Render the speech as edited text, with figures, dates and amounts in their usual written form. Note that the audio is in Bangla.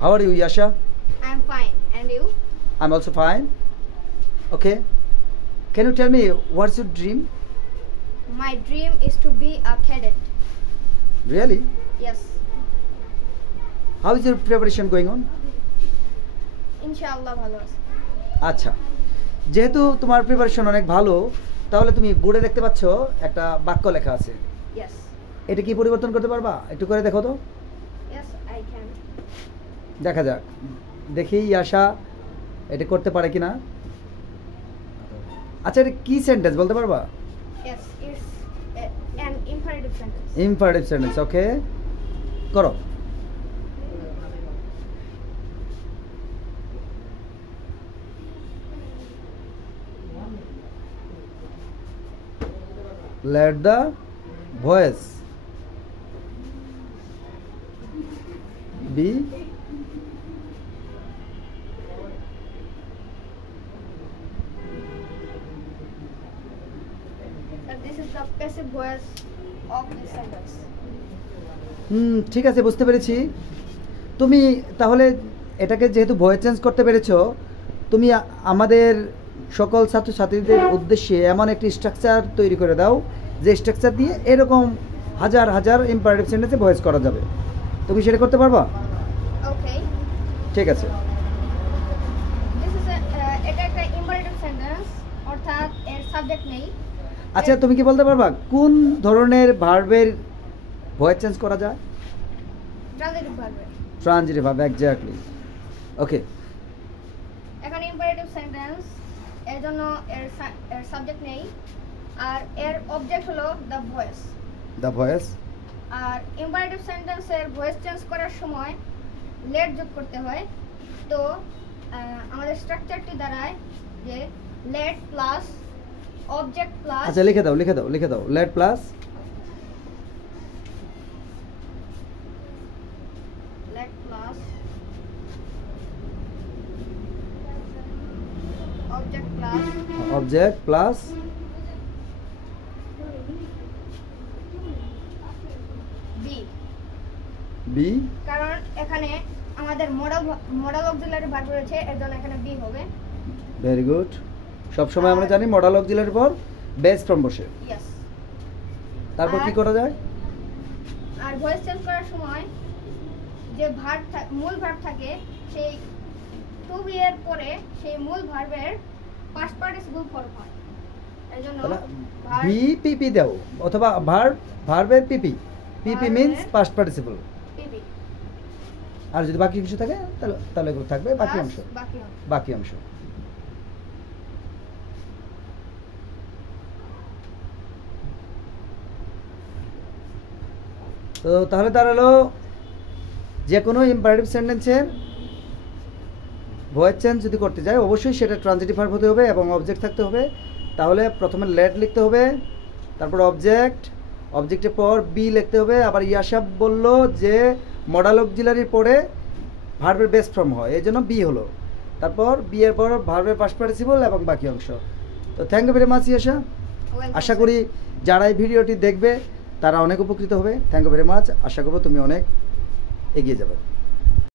How are you, Yasha? I'm fine. And you? I'm also fine. Okay. Can you tell me what's your dream? My dream is to be a cadet. Really? Yes. How is your preparation going on? Inshallah ভালো আছে। আচ্ছা, যেহেতু তোমার প্রিপারেশন অনেক ভালো, তাহলে তুমি বোর্ডে দেখতে পাচ্ছ একটা বাক্য লেখা আছে। Yes. এটা কি পরিবর্তন করতে পারবা? একটু করে দেখো তো। Yes, I can. দেখা যাক, দেখি আশা এটা করতে পারে কিনা। আচ্ছা, এটা কি সেন্টেন্স বলতে পারবা? Yes, it's an imperative sentence. Imperative sentence, okay, করো। Let the voice be This is the passive voice of this sentence. ঠিক আছে, বুঝতে পেরেছি। তুমি তাহলে এটাকে যেহেতু ভয়েস চেঞ্জ করতে পেরেছো, তুমি আমাদের সকল ছাত্রছাত্রীদের উদ্দেশ্যে এমন একটি স্ট্রাকচার তৈরি করে দাও যে স্ট্রাকচার দিয়ে এরকম হাজার হাজার ইম্পারেটিভ সেন্টেন্সে ভয়েস করা যাবে। তুমি সেটা করতে পারবা? Okay. ঠিক আছে। This is এটা একটা imperative sentence অর্থাৎ এর সাবজেক্ট নেই। আচ্ছা, তুমি কি বলতে পারবা কোন ধরনের ভার্বের ভয়েস চেঞ্জ করা যায়? ট্রানজিটিভ ভার্বে। Transitive verb, exactly. ওকে, এখানে ইম্পারেটিভ সেন্টেন্স, এর জন্য এর সাবজেক্ট নেই, আর এর অবজেক্ট হলো দ্য ভয়েস। The voice. আর ইম্পারেটিভ সেন্টেন্সের ভয়েস চেঞ্জ করার সময় লেট যোগ করতে হয়। তো আমাদের স্ট্রাকচারটি দাঁড়ায় যে লেট প্লাস অবজেক্ট প্লাস। আচ্ছা, লিখে দাও লিখে দাও লিখে দাও, let plus let plus object plus object plus be. Be, কারণ এখানে আমাদের মডেল অক্সিলারি ভার্ব রয়েছে, এর জন্য এখানে বি হবে। Very good. সবসময় আমরা জানি মডাল অক্সিলারির পর বেস ফর্ম বসে। ইয়েস। তারপর কি করা যায়? আর ভয়েস চেঞ্জ করার সময় যে ভার্ব মূল ভার্ব থাকে, সেই টু বি এর পরে সেই মূল ভার্বের পাস্ট পার্টিসিপল ফর্ম হয়। এজন্য বি পিপি দাও, অথবা ভার্বের পিপি। পিপি মিন্স পাস্ট পার্টিসিপল। পিপি। আর যদি বাকি কিছু থাকে তাহলে এগুলো থাকবে বাকি অংশ। বাকি অংশ। তো তাহলে দাঁড়ালো যে কোনো ইম্পারেটিভ সেন্টেন্সের ভয়েস চেঞ্জ যদি করতে যায় অবশ্যই সেটা ট্রানজিটিভ ভার্ব হতে হবে এবং অবজেক্ট থাকতে হবে। তাহলে প্রথমে লেট লিখতে হবে, তারপর অবজেক্টের পর বি লিখতে হবে। আবার ইয়াশাব বলল যে মডাল অক্সিলারির পরে ভার্বের বেস ফর্ম হয়, এই জন্য বি হলো। তারপর বি এর পর ভার্বের পাস্ট পার্টিসিপল এবং বাকি অংশ। তো thank you very much Yasha. আশা করি যারা এই ভিডিওটি দেখবে তারা অনেক উপকৃত হবে। Thank you very much. আশা করব তুমি অনেক এগিয়ে যাবে।